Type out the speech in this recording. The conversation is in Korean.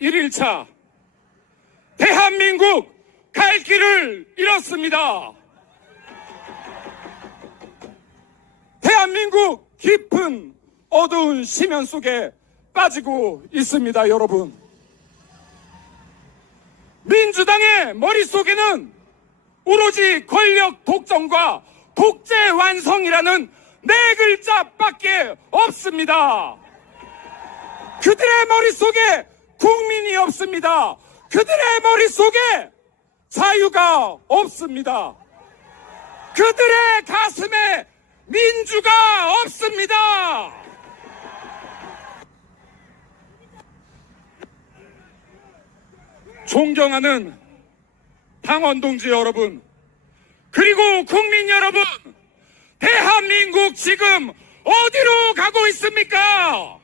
1일차 대한민국 갈 길을 잃었습니다. 대한민국 깊은 어두운 심연 속에 빠지고 있습니다, 여러분. 민주당의 머릿속에는 오로지 권력 독점과 독재 완성이라는 네 글자밖에 없습니다. 그들의 머릿속에 국민이 없습니다. 그들의 머릿속에 자유가 없습니다. 그들의 가슴에 민주가 없습니다. 존경하는 당원 동지 여러분, 그리고 국민 여러분, 대한민국 지금 어디로 가고 있습니까?